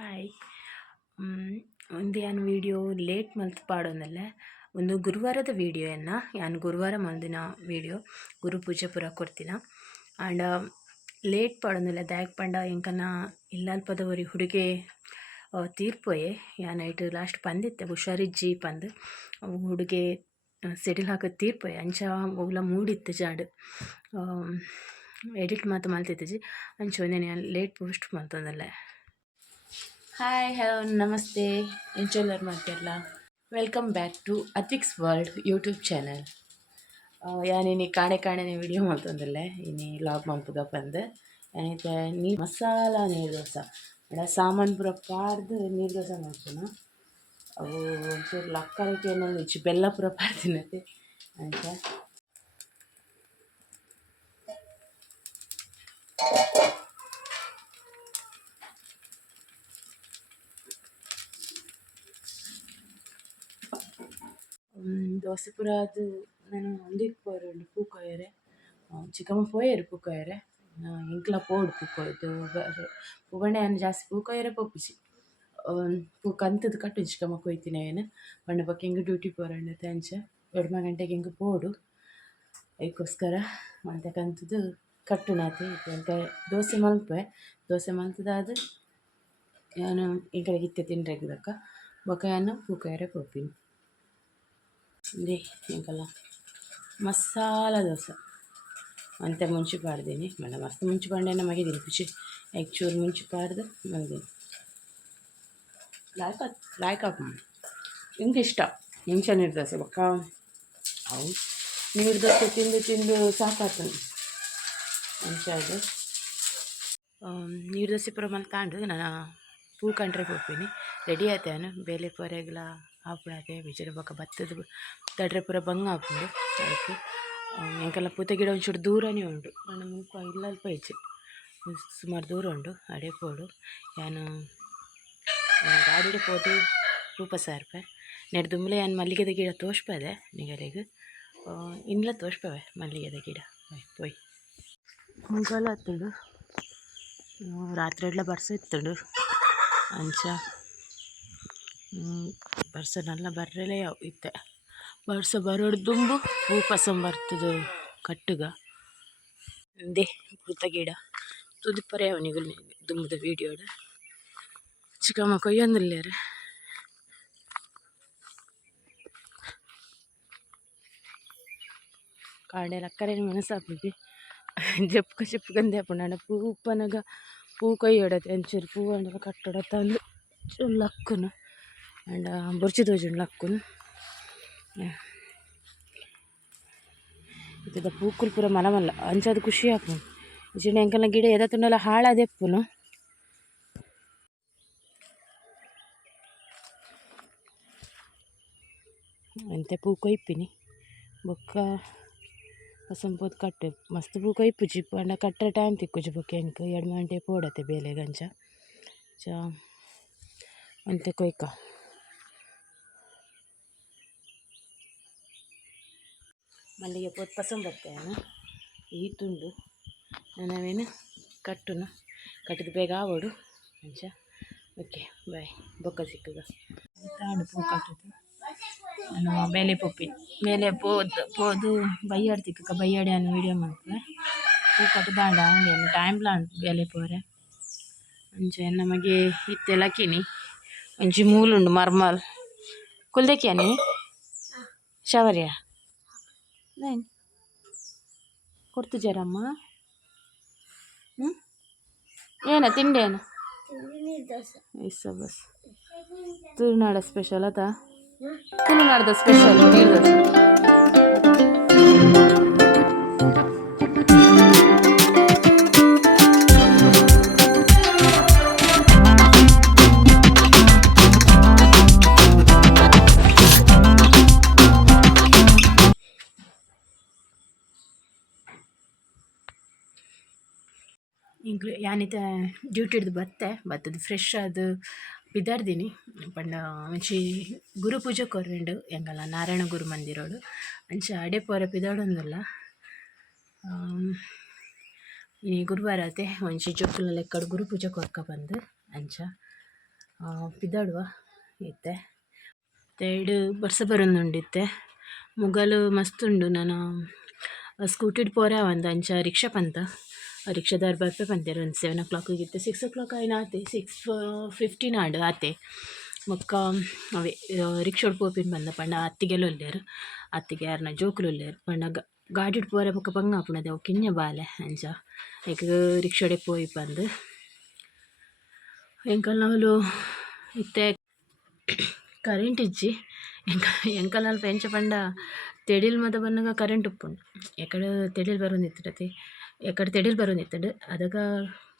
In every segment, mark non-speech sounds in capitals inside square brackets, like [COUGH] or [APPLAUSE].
Hi ಒಂದು ಏನು video late ಮಲ್ತ್ ಪಾಡೊಂದುಲ್ಲೆ ಒಂದು ಗುರುವಾರದ ವೀಡಿಯೋಯನ್ನು ಯಾನ್ ಗುರುವಾರ ಮಲ್ದಿನ ವೀಡಿಯೋ ಗುರು ಪೂಜೆ ಪೂರ ಕೊಡ್ತೀನ? ಆ್ಯಂಡ್ ಲೇಟ್ ಪಾಡೊಂದುಲ್ಲೆ ದಾಯಕ್ ಪಂಡ ಎಂಕನ ಇಲ್ಲಲ್ಪದವರಿ ಹುಡುಗೆ ತೀರ್ಪೋಯೆ ಯಾನ್ ನೈಟ್ ಲಾಸ್ಟ್ ಪಂದಿತ್ತೆ, ಹುಷಾರಿಜ್ಜಿ ಪಂದ್ ಹುಡುಗೆ ಸೆಡಿಲ್ ಹಾಕೋದು ತೀರ್ಪೋಯೆ ಅಂಚ ಒವ್ಲ ಮೂಡಿತ್ತು ಜಾಡು. ಎಡಿಟ್ ಮಾತ ಅಂಚ ಒಂದೆನೆ ಲೇಟ್ ಪೋಸ್ಟ್ ಮಲ್ತೊಂದುಲ್ಲೆ ಹಾಯ್ ಹಲೋ ನಮಸ್ತೆ ಎಂಚೊಲ್ಲರ್ ಮಾಡ್ತಿರಲ್ಲ ವೆಲ್ಕಮ್ ಬ್ಯಾಕ್ ಟು ಅಥಿಕ್ಸ್ ವರ್ಲ್ಡ್ ಯೂಟ್ಯೂಬ್ ಚಾನಲ್ ಯಾನಿನಿ ಕಾಣೆ ಕಾಣೆನೇ ವಿಡಿಯೋ ಮಾಡ್ತಂದಲ್ಲೇ ಇನಿ ಲಾಗ್ ಮಾಡ್ಬೋದ ಬಂದು ಏನೈತೆ ನೀ ಮಸಾಲ ನೀರು ದೋಸೆ ಅಡ ಸಾಮಾನು ಪೂರ ಪಾಡ್ದು ನೀರು ದೋಸೆ ಮಾಡ್ತೀನಿ ಅವು ಒಂಚೂರು ಲಕ್ಕರಕ್ಕೆ ಏನಲ್ಲಿ ಹೆಚ್ಚು ಬೆಲ್ಲ ಪೂರ ಅಂತೆ ಅಂತ ದೋಸೆ ಪೂರ ಅದು ನಾನು ಒಂದಿಕ್ ಪೋಯೆರೆ ಪೂಕೊಯ್ಯರೆ ಚಿಕಮ ಪೋಯೆರ್ ಪೂಕೊಯ್ಯರೆ ಎಂಕ್ಲ ಪೋಡು ಪೂಕೊಯ್ದು ಪೂವಂಡೆ ಯಾನ್ ಜಾಸ್ತಿ ಪೂಕೊಯ್ಯರೆ ಪೋಪಿಜಿ ಪೂ ಕಂತುದು ಕಟ್ಟುಜಿ ಕೊಯ್ತಿನ ಕೊಯ್ತಿನೇನು ಪಂಡ ಬೊಕ ಎಂಕ್ ಡ್ಯೂಟಿ ಪೋರಾಂಡತೆ ಅಂಚ ಎಡ್ಮ ಗಂಟೆಗೆ ಎಂಕ್ ಪೋಡು. ಐಕೋಸ್ಕರ ಮತ್ತೆ ಕಂತುದು ಕಟ್ಟುನಾತೆ ಎಂಕ ದೋಸೆ ಮಲ್ಪೆ. ದೋಸೆ ಮಲ್ತುದಾದ್ ಯಾನ್ ಎಂಕಲೆಗ್ ಇತ್ತೆ ತಿಂಡ್ರೆಗ್ ಬೊಕ ಯಾನ್ ಪೂಕೊಯ್ಯರೆ ಪೋಪಿನಿ ಇಂದೇ ಎಂಕಲ್ಲ ಮಸಾಲ ದೋಸೆ. ಅಂತ ಮುಂಚೆ ಪಾಡ್ದೀನಿ ಮಲ್ಲ ಮಸ್ತ್ ಮುಂಚೆ ಪಾಂಡೆ ಮಗಿದೀನಿ ಖುಷಿ. ಚೂರು ಮುಂಚೆ ಪಾಡ್ದು ಮಲ್ದೀನಿ ಲಾಯ್ಕ ಲಾಯ್ಕ ನಿಮ್ಗೆ ಇಷ್ಟ? ಮುಂಚೆ ನೀರು ದೋಸೆ ಬೊಕ್ಕ? ಅವು ನೀರು ದೋಸೆ ತಿಂದು ತಿಂದು ಸಾಕಾತು ಮುಂಚೆ ಅದು ನೀರು ದೋಸೆ ಪುರ ಮೇಲೆ ಮಲ್ತಾಂಡು ನಾನು ಪೂ ಕಂಡ್ರೆ ಹೋಗ್ತೀನಿ. ರೆಡಿ ಆಯ್ತಾನು ಬೇಲೆ ಪೊರೆಗ್ಲ? ಆಪುಣಾತೆ ಬೇಜಾರು ಬೊಕ ಬತ್ತದ ತಡ್ರೆ ಪೂರ ಬಂಗ ಆಪುಂಡು. ಅದಕ್ಕೆ ಎಂಕಲ್ಲ ಪೂತ ಗಿಡ ಒಂಚೂರು ದೂರನೇ ಉಂಡು. ನನ್ನ ಮುಲ್ಪ ಇಲ್ಲಲ್ಪ ಹೆಚ್ಚು. ಸುಮಾರು ದೂರ ಉಂಡು. ಅಡೆ ಪೋಡು. ಯಾನು ಗಾಡಿಡೆ ಪೋದು. ರೂಪ ಸಾರ್ಪೆ. ನೆಡ್ ದುಂಬಲೆ ಯಾನು ಮಲ್ಲಿಗೆದ ಗಿಡ ತೋಷ್ಪದೆ, ನಿಗಲಿಗ. ಇನ್ಲ ತೋಷ್ಪವೆ ಮಲ್ಲಿಗೆದ ಗಿಡ. ಪೋಯ್. ಮುಂಗಾಲ ಹತ್ತುಂಡು ರಾತ್ರಿ ಎಲ್ಲ ಬರ್ಸ ಇತ್ತುಂಡು ಅಂಚ. ಬರ್ಸ ನಲ್ಲ ಬರ್ರೆಲೇ ಇತ್ತೆ. ಬರ್ಸ ಬರೋಡು ದುಂಬು ಹೂ ಪಸಂ ಬರ್ತದ ಕಟ್ಟುಗ. ಅಂದೆ ಪೂತ ಗಿಡ. ತುದಿ ಪರೆ ಅವನಿಗೂ ದುಂಬುದ ವೀಡಿಯೋಡು ಚಿಕ್ಕಮ್ಮ ಕೊಯ್ಯೊಂದುಲ್ಲೇರು ಕಾಂಡೆ ಲಕ್ಕರೇನು ಮನಸ್ಸಾಪುಜಿ ಜಪ್ಕ ಚಿಪ್ಕಂದೆ ಆಪುಂಡು ಪೂ ಪನಗ ಪೂ ಕೊಯ್ಯೋಡತ್ತೆ ಅಂಚೂರು. ಪೂ ಅಂಡಲ ಕಟ್ಟೊಡ ತಂದು ಚೂರು ಆಂಡ ಬೊರ್ಚಿ ತೋಜುಂಡು ಲಕ್ಕುನು ಇತ್ತದ ಪೂಕುಲು ಪೂರ ಮಲ್ಲ ಮಲ್ಲ ಅಂಚಾದ್ ಖುಷಿ ಆಪುಂಡು ಇಜ್ಜಿಂಡ ಎಂಕಲ್ನ ಗಿಡ ಎದ ತುಂಡಲ ಹಾಳಾದೆಪ್ಪುನು ಎಂತೆ ಪೂ ಕೊಯ್ಪಿನಿ ಬೊಕ್ಕ ಪಸಂಪುದು ಕಟ್ಟೆ. ಮಸ್ತ್ ಪೂ ಕೊಯ್ಪುಜಿ ಪಂಡ ಕಟ್ಟರೆ ಟೈಮ್ ತಿಕ್ಕುಜಿ ಬೊಕ್ಕ ಎಂಕ್ ಎರಡು ಗಂಟೆ ಪೋಡತೆ ಬೇಲೆ ಗಂಜ. ಚ ಅಂತೆ ಕೊಯ್ಕ. ಮಲ್ಲಿಗೆ ಪೋತ್ ಪಸಂದ್ ಈ ತುಂಡು. ನನವೇನು ಕಟ್ಟುನ. ಕಟ್ಟಿದ ಬೇಗ ಆವಡು ಅಂಚ ಓಕೆ ಬಾಯ್ ಬೊಕ್ಕ ಸಿಕ್ಕದ. ತಾಡು ಬೇಲೆ ಪೊಪ್ಪಿ. ಮೇಲೆ ಪೋದು ಪೋದು ಬಯ್ಯಾಡ್ ತಿಕ್ಕಕ ಬೈಯಾಡಿ ವಿಡಿಯೋ ಮಾಡ್ತದೆ ಪೂ ಕಟ್ಟು ದಾಂಡ ಅಂಗೇನು ಟೈಮ್ ಉಂಟು ಬೇಲೆ ಪೋರೆ. ಅಂಚೆ, ನಮಗೆ ಇತ್ತೆ ಲಕಿನಿ. ಒಂಜಿ ಮೂಲುಂಡು ಮರ್ಮಲ್. ಕುಲ್ದೆಕ್ಯಾನಿ ಶವರ್ಯ? ನೈನ್ ಕೊಡ್ತು ಜರಮ್ಮ ಹ್ಞೂ ಏನ ತಿಂಡೇನ ಇಸ ಬಸ್ ತುಳುನಾಡ ಸ್ಪೆಷಲ್ ಅದ ತುಳುನಾಡದ ಸ್ಪೆಷಲ್ ನೀರು ದೋಸೆ ಇಂಕ್ಲು ಯಾನಿತ ಡ್ಯೂಟಿಡ್ದು ಬತ್ತೆ ಬತ್ತದು ಫ್ರೆಶ್ ಅದು ಬಿದ್ದಾರ್ದಿನಿ ಪಂಡ ಮುಂಚೆ ಗುರು ಪೂಜೆ ಕೊರ್ವೆಂಡು ಹೆಂಗಲ್ಲ, ನಾರಾಯಣ ಗುರು ಮಂದಿರೋಡು. ಅಂಚ ಅಡೆ ಪೋರೆ ಪಿದಾಡೊಂದುಲ್ಲ ಈ ಗುರುವಾರ ಆತೆ ಒಂಜಿ ಜೊಕ್ಕಲ ಲೆಕ್ಕಡು ಗುರು ಪೂಜೆ ಕೊರ್ಕ ಬಂದು, ಅಂಚ ಪಿದಾಡುವ ಇತ್ತೆ. ತೇಡ್ ಬರ್ಸ ಬರೋಂದುಂಡಿತ್ತೆ. ಮುಗಲು ಮಸ್ತುಂಡು ನಾನು ಸ್ಕೂಟಿಡ್ ಪೋರೆ ಒಂದು ಅಂಚ, ರಿಕ್ಷಾ ಪಂತ. ರಿಕ್ಷಾದಾರ್ ಬರ್ಪೆ ಪಂತೇರು ಒಂದು ಸೆವೆನ್ ಓ ಕ್ಲಾಕ್ ಇತ್ತೆ ಸಿಕ್ಸ್ ಓ ಕ್ಲಾಕ್ ಆಯ್ನ ಆತೆ ಸಿಕ್ಸ್ ಫಿಫ್ಟೀನ್ ಆಡು, ಆತೆ. ಮಕ್ಕ, ಅವೇ ರಿಕ್ಷಾಡ್ ಪೋಪಿನ ಬಂದ ಪಂಡ ಅತ್ತಿಗೆಲ್ಲ ಉಲ್ಲೇರು ಅತ್ತಿಗೆ ಯಾರನ್ನ ಜೋಕುಲು ಉಲ್ಲೇರು ಪಂಡ ಗಾಡಿಡ್ ಪೋರೆ ಪಕ್ಕ ಬಂಗ ಆಪುಂಡದೆ ಅವು ಕಿನ್ಯ ಬಾಲೆ ಅಂಚ ಈಗ ರಿಕ್ಷಾಡೆ ಪೋಯಿ ಪಂದ್ ಎಂಕಲ್ ನಾವಲು ಇತ್ತೆ. ಕರೆಂಟ್ ಇಜ್ಜಿ. ಎಂಕ ಎಂಕಲ್ ಅಲ್ಪ ಎಂಚ ಪಂಡ. ತೆಡಿಲ್ ಮದ ಬಂದಾಗ ಕರೆಂಟ್ ಉಪ್ಪುಂಡು ಎಕಡೆ ತೆಡಿಲ್ ಬರೋಂದಿತ್ತಡತಿ ಎಕಡೆ ತೆಡಿಲ್ ಬರೋಂದಿತ್ತಡು ಅದಾಗ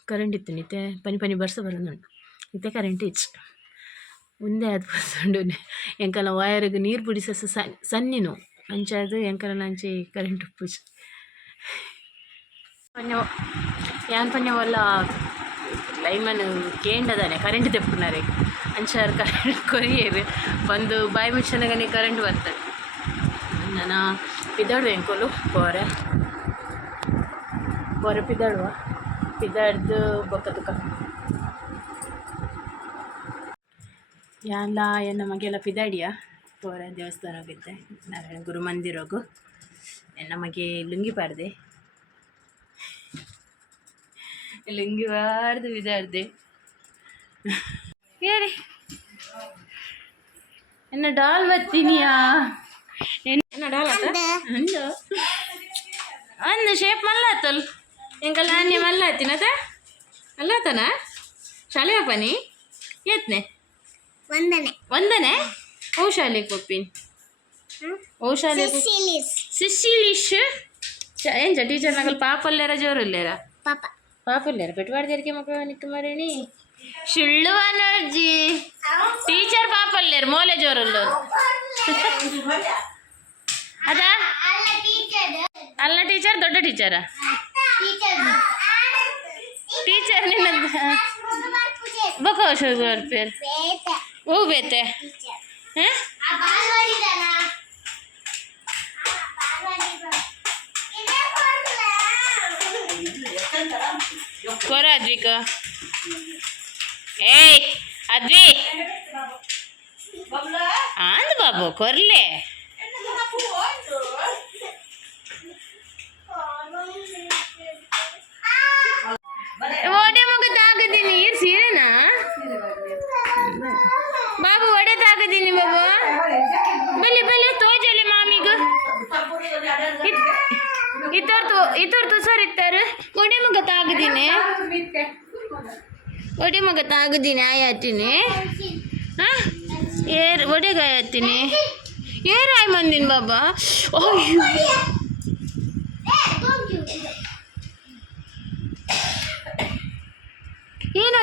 ಕರೆಂಟ್ ಇತ್ತು ನಿತ್ತೆ ಪನಿ ಪನಿ ಬರ್ಸ ಬರೋನುಂಡು ಇತ್ತೆ ಕರೆಂಟ್ ಇಚ್ ಮುಂದೆ ಅದು ಬರ್ಸೊಂಡು ಎಂಕಲ ವಾಯರ್ಗೆ ನೀರು ಪುಡಿಸ ಸನ್ನಿನು ಅಂಚೆ ಅದು ಎಂಕಲ ನಂಚಿ ಕರೆಂಟ್ ಉಪ್ಪುಜಿ ಪನ್ಯ, ಯಾನ್ ಪನ್ಯ ವಲ್ಲ ಲೈಮನ್ ಕೇಂಡದಾನೆ ಕರೆಂಟ್ ತೆಪ್ಪುನಾರೆ. ಅಂಚಾರ್ ಕರೆಂಟ್ [LAUGHS] ಕೊರಿಯೇರು ಬಂದು ಬಾಯಿ ಮುಚ್ಚನಗನೆ ಕರೆಂಟ್ ಬರ್ತದೆ. ನಾನು ಪಿದಾಡು ಎಂಕೋಲು, ಪೋರೆ. ಪೋರೆ ಪಿದಾಡುವ ಪಿದಾಡ್ದು ಬೊಕ್ಕ ತುಕ. ಏನು ಮಗೆಲ್ಲ ಪಿದಾಡಿಯ ಪೋರ ದೇವಸ್ಥಾನ ಹೋಗಿದ್ದೆ. ನಾರಾಯಣ ಗುರು ಮಂದಿರೋಗು ಹೋಗು. ಮಗೆ ಲುಂಗಿ ಪಾರ್ದೆ ಲುಂಗಿ ಬಾರ್ದು ಬಿದಾಡ್ದೆ ಏರಿ ಎನ್ನ ಡಾಲ್ ಬತ್ತೀನಿಯಾ ಎನ್ನ ಡಾಲ್ ಅಂದು. ಅಂದು. ಶೇಪ್ ಮಲ್ಲಾತಲ್ ಎಂಕಲ್ ನಾಣ್ಯ ಅಲ್ಲ ಆತನ ಶಾಲೆ ಅಪ್ಪನಿ ಏತ್ನೆ ವಂದನೆ ಒಂದನೇ. ಓ ಶಾಲೆಗೆ ಕೊಪ್ಪಿನ ಓ ಶಾಲೆ ಸಿಸಿಲಿಶ್ ಎಂಚ ಟೀಚರ್ ನಗಲ್ ಪಾಪಲ್ಲೇರ ಜೋರುಲ್ಲೇರ ಪಾಪ ಪಾಪಲ್ಲೇರ ಪೆಟ್ವಾಡ್ದೇರಿಗೆ ಮಕ್ಕಳು ನಿಕ್ಕ ಮರಣಿ ಸುಳ್ಳು ಅನರ್ಜಿ. ಟೀಚರ್ ಪಾಪಲ್ಲೇರು ಮೋಲೆ ಜೋರಲ್ಲೋ ಅದ? ಅಲ್ಲ ಅಲ್ಲ ಟೀಚರ್ ದೊಡ್ಡ ಟೀಚರ ಟೀಚರ್ ಟೀಚರ್ ನಿನ್ನ ಬಕ ಶುಗರ್ ಪೇರ್ ಬೇಟ ಓ ಬೇತೆ ಟೀಚರ್ ಹಾಂ ಆ ಬಾಲ್ವಾಡಿದನ ಆ ಬಾಲ್ವಾಡಿದ ಇದೇ ಕೊಡ್ಲ ಒಡೆ ಮಗ ತಾಗದೀನಿ ಏನ್ ಸೀರೆನಾ? ಬಾಬು, ಒಡೆ ತಾಗದೀನಿ ಬಾಬು. ಬಲ್ಲಿ ಬಲ್ಲಿ ತೋಜಲಿ ಮಾಮಿಗ. ಇತ್ತೋರ್ತು ಇತ್ತೋರ್ತು ಸರ್ ಇತ್ತಾರೆ. ಒಡೆ ಮಗ ತಾಗದೀನಿ ಒಡೆ ಮಗ ತಾಗದೀನಿ ಆಯಾತಿನಿ ಹಾ? ಏರ್ ಒಡೆಗಾಯತ್ತೀನಿ ಏರ್ ಆಯ್ ಮಂದಿನ ಬಾಬಾ. ಅಯ್ಯೋ.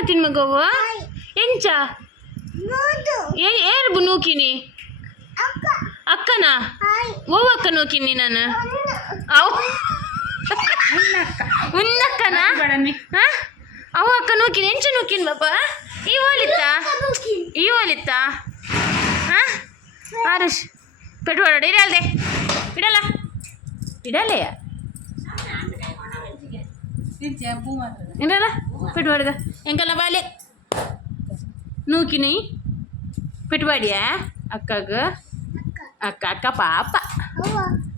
ತಿನ್ ಮಗವ ಎಂಚ? ಏರ್ಬು ನೂಕಿನಿ? ಅಕ್ಕನ? ಓ ಅಕ್ಕ ನೂಕಿನಿ ನಾನು. ಉನ್ನಕ್ಕನ ಅವ ಅಕ್ಕ ನೂಕಿನಿ. ಎಂಚ ನೂಕಿನ ಬಾಪ ಈ ಹೋಲಿತ್ತ? ಈ ಓಲಿತ್ತ ಆರುಷ್. ಪೆಟ್ರೋಡ ಇಡಲ್ದೆ. ಇಡಲ್ಲ. ಇಡಲೇ ಇಡಲ್ಲ? ಪೆಟ್ರೋಡ್ಗ ఇంకల్లా బాలే నూకిని పెట్టుబడియా అక్కకు అక్క అక్క పాప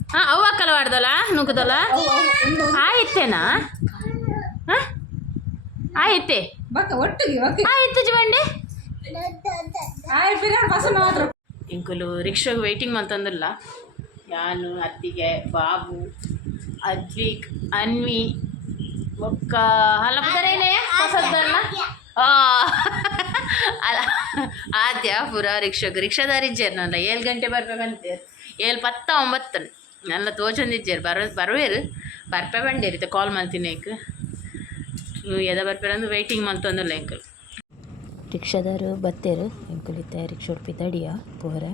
ఆ, అవ్వ అక్కల వాడదలా నూకుదలా ఆ ఎత్తేనా ఆ? ఆ ఎత్తే ಬಕ್ಕ ಒಟ್ಟಿಗೆ ಓಕೆ ಆ ಎತ್ತು చూడండి ಆಯ್ತು ಬಿರಿಯಾನಿ ಬಸ್ ಮಾತ್ರ ಇಂಕುಲು ರಿಕ್ಷಾಗೆ ವೆಯ್ಟಿಂಗ್ ಅಂತಂದಿಲ್ಲ ನಾನು ಅತ್ತಿಗೆ ಬಾಬು ಅದ್ವಿಕ್ ಅನ್ವಿ ಒಕ್ಕ ಅಲ್ಲ ಬುದರೇನೆ ಹೊಸದಲ್ಲ ಆ. [LAUGHS] ಅಲ್ಲ ಆದ್ಯ ಪುರ ರಿಕ್ಷಾಗೆ ರಿಕ್ಷಾದಾರಿಜ್ಜೇರ್ನಲ್ಲ ಏಳು ಗಂಟೆ ಬರ್ಬೇಕಂತೆ. ಏಳು ಪತ್ತ ಒಂಬತ್ತು. ನಲ್ಲ ತೋಚಂದಿಜ್ಜೇರು ಬರೋ ಬರುವೇರು ಬರ್ಪೆ ಬಂಡೇರಿ ಕಾಲ್ ಮಾಡ್ತೀನಿ ನೀವು ಎದ ಬರ್ಪೇರ ಅಂದ್ರೆ ವೆಯ್ಟಿಂಗ್ ಮಲ್ತಂದಿಲ್ಲ ಎಂಕಲ್ ರಿಕ್ಷಾದಾರು ಬತ್ತೇರು ಇಂಕುಲಿತ್ತೆ ರಿಕ್ಷಾ ಉಡುಪಿ ತಡಿಯ ಪೋರೆ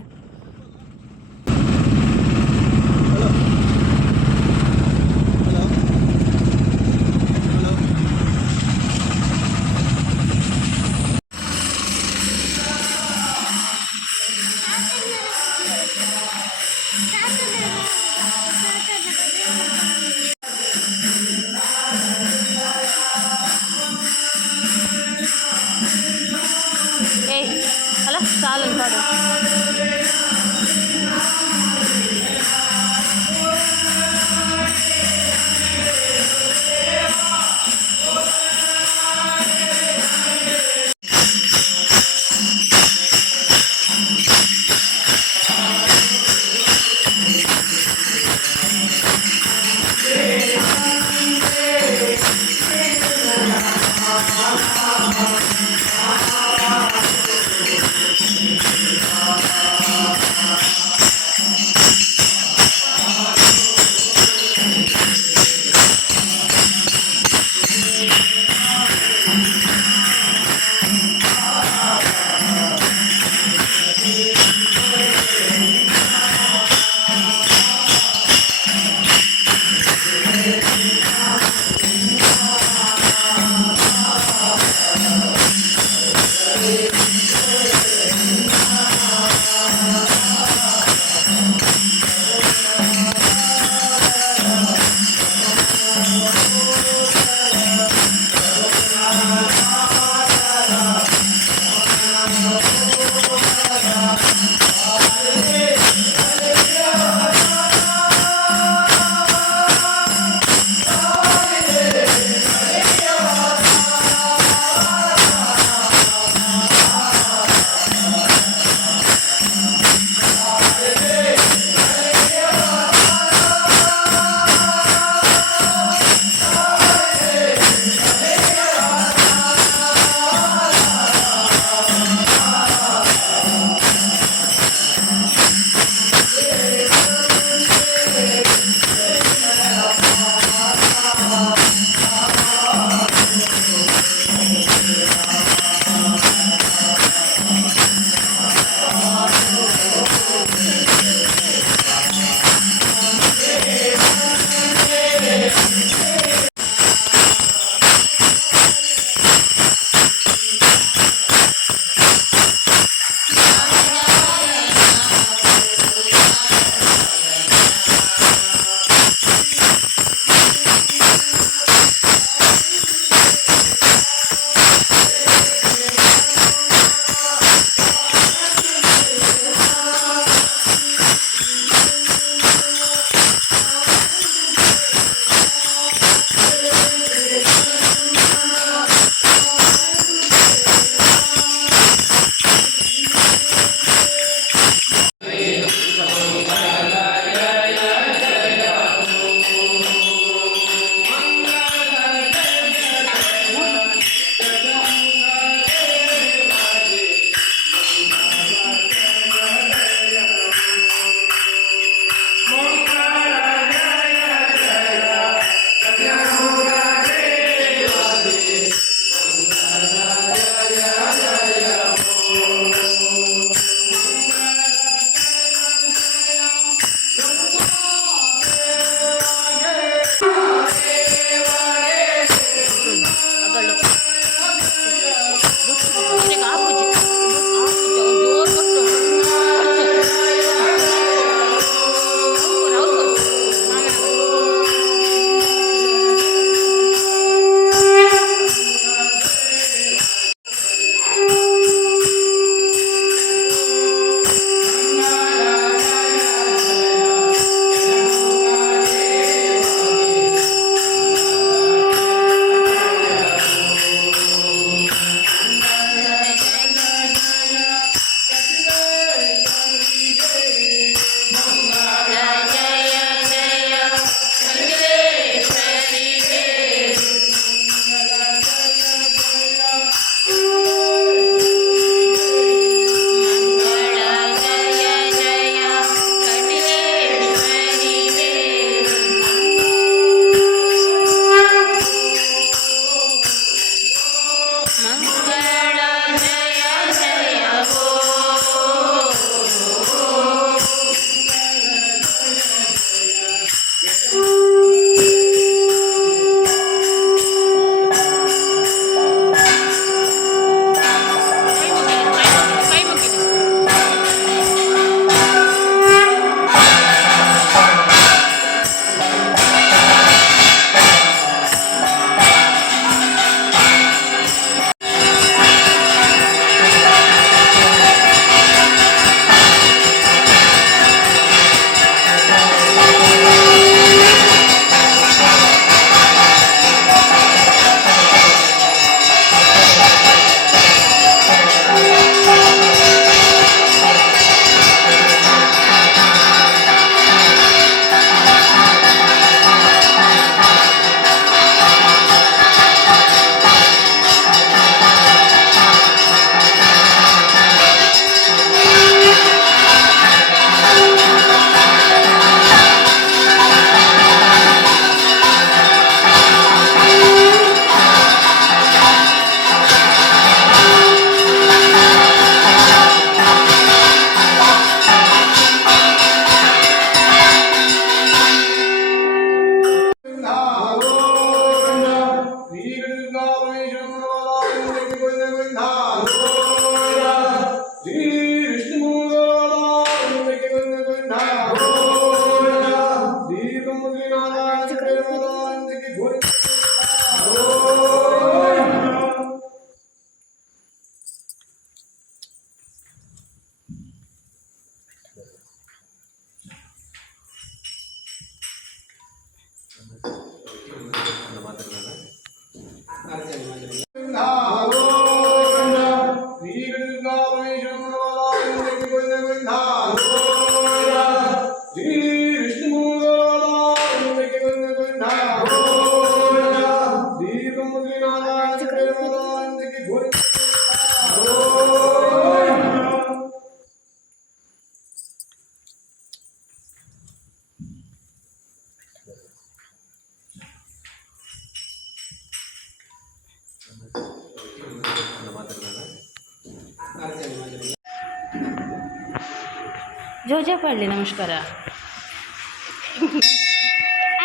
ಪಳ್ಳಿ ನಮಸ್ಕಾರ.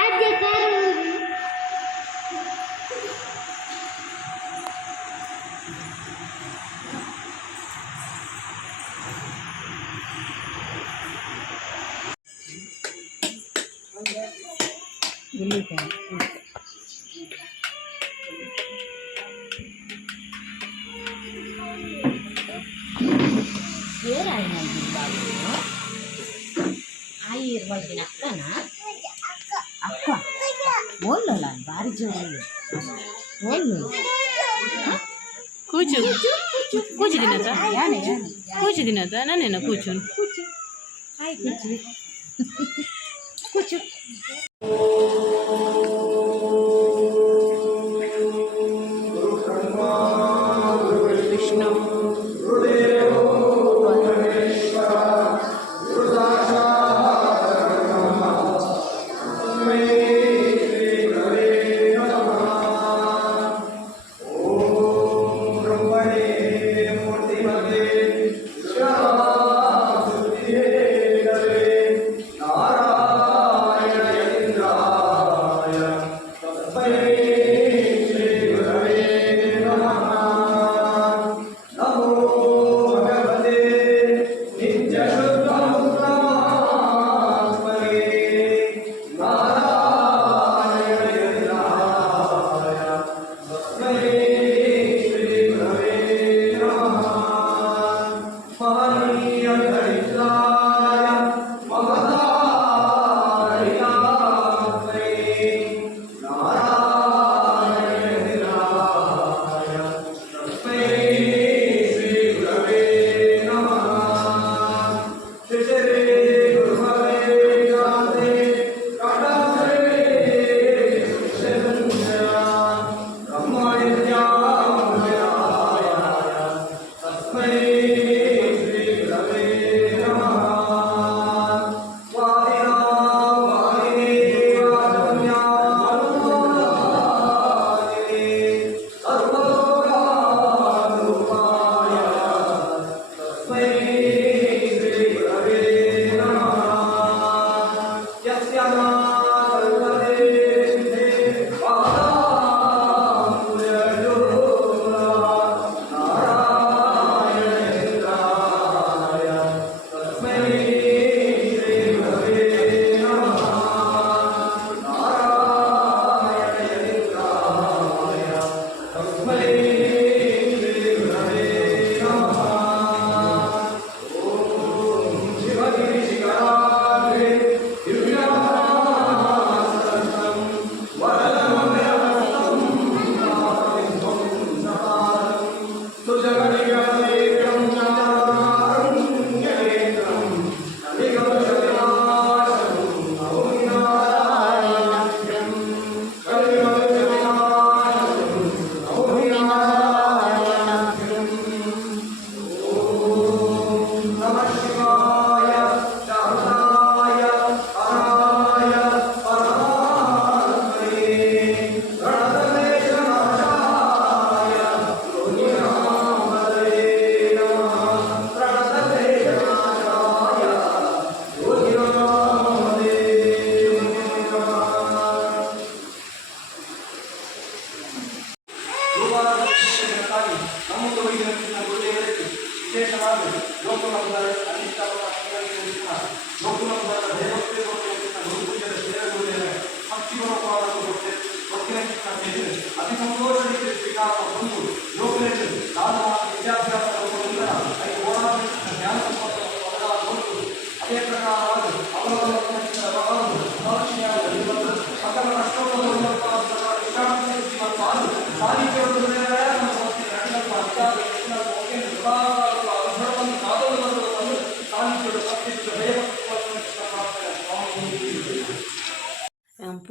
ಆದ್ಯ ile kuchu kuchu kinata yani kuchu kinata nani na kuchu kuchu hai kuchu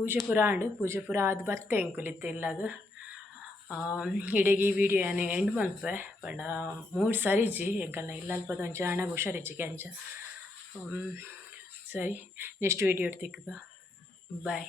ಪೂಜೆ ಪುರ ಆಂಡ್ ಪೂಜೆ ಪುರ ಆದ್ ಬತ್ತೆ ಎಂಕುಲಿತ್ತೆ ಇಲ್ಲಾಗ. ಇಡೆಗೆ ಈ ವಿಡಿಯೋ ಏನು ಎಂಡ್ ಮಲ್ಪೆ ಪಂಡ ಮೂರು ಸರಿಜಿ ಜಿ ಇಲ್ಲ ಅಲ್ಪದ ಒಂಚ ಹಣಗ ಹುಷಾರಿಜ್ಜಿ ಕೆಂಚ ಸರಿ ನೆಕ್ಸ್ಟ್ ವಿಡಿಯೋ ಇಡ್ತಿಕ್ಕ ಬಾಯ್